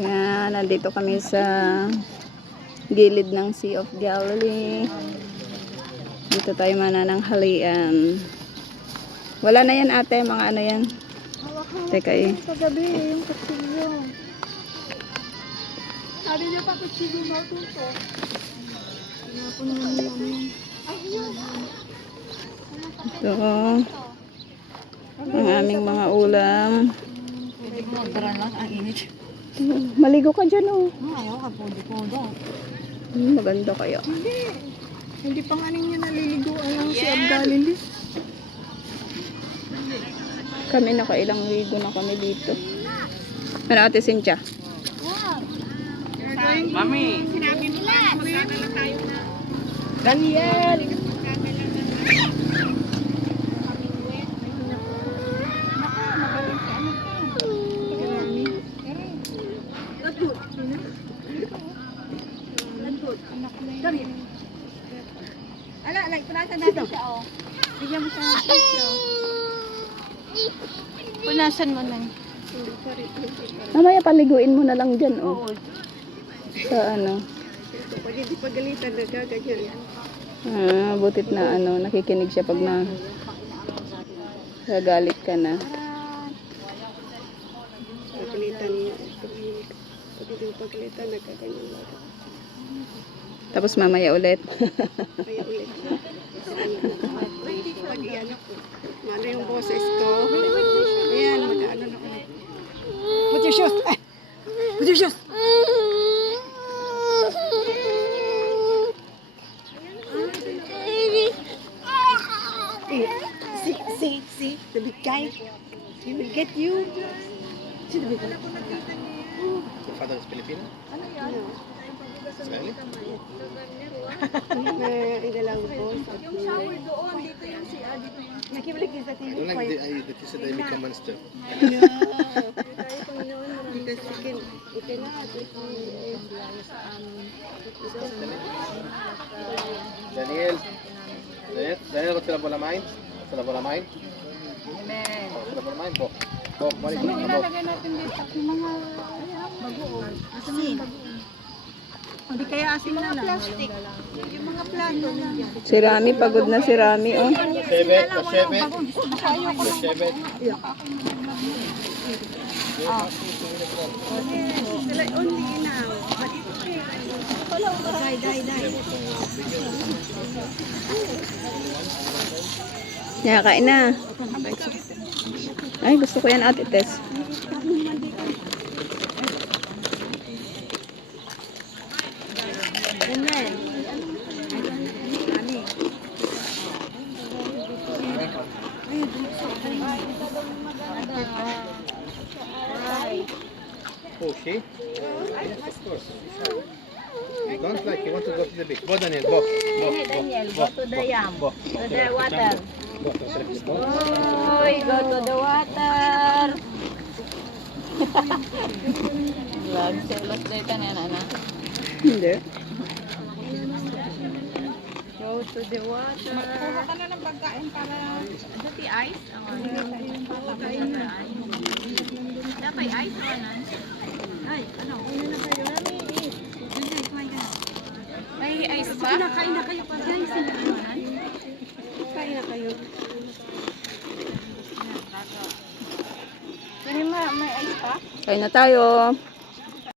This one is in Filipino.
Yan, nandito kami sa gilid ng Sea of Galilee. Dito tayo manananghalian. Wala na yan ate, mga ano yan. Teka eh. Kagabi yung kutsilyo. Sabi niya pa kutsilyo na ito. Pinapon naman yun. Ito ang aming mga ulam. Pwede mo magdaran lang, ang init. Maligo ka dyan oh. Ayaw ka, pudo-pudo. Maganda kaya. Hindi pa nga ninyo naliliguan lang si Abdalili. Kami nakailang ligo na kami dito. Ano ate Cynthia? Mami! Sinabi mo lang, magkakala tayo na. Daniel! Ala, nagpunasan natin siya, oh. Bigyan mo siya ng picture. Punasan mo na. Mamaya paliguin mo na lang dyan oh. Sa ano. Pag hindi pagalitan, nagaganyan. Butit na ano, nakikinig siya pag na gagalit ka na. Pagalitan, pag hindi pagalitan, nagaganyan lang. Tapos mamaya ulit. Kaya ulit. Pag iyan ako, ano yung boses ko? Ayan, mag-ano na ulit. Put your shoes! Put your shoes! See, the big guy. He will get you. See the big guy. Your father is Filipino? Israeli? Idalaw ko. Yung shower doon, dito yung si dito yung Nakibilig din sa TV. I don't like that you said I make a monster. Because you cannot. Daniel? Daniel, רוצה לבוא למים? רוצה לבוא למים? רוצה לבוא למים? בוא. בוא, בוא נגמר. ilalagay natin dito yung mga bagoong. Asa na yung bagoong? Hindi kaya asin na lang. Plastic. Yung mga plato na yan. Si Rami, pagod na si Rami oh. לשבת, לשבת. לשבת. Sila only now. But Yan, kain na. Ay, gusto ko yan ate Tess. Oh, she? Of course. You don't like, you want to go to the beach. Go, Daniel, go. Go, Daniel, go, go to the yam. Go. To the water. Go, go. Oy, go to the water. Vlog, selos day ka na, Nana. Hindi. Go to the water. Magkuha ka na ng pagkain para dati ice. Dapat ice o anan? Ay, ano? May ice pa? Kain na kayo pa guys. Kain na kayo. May ice pa? Kain na tayo.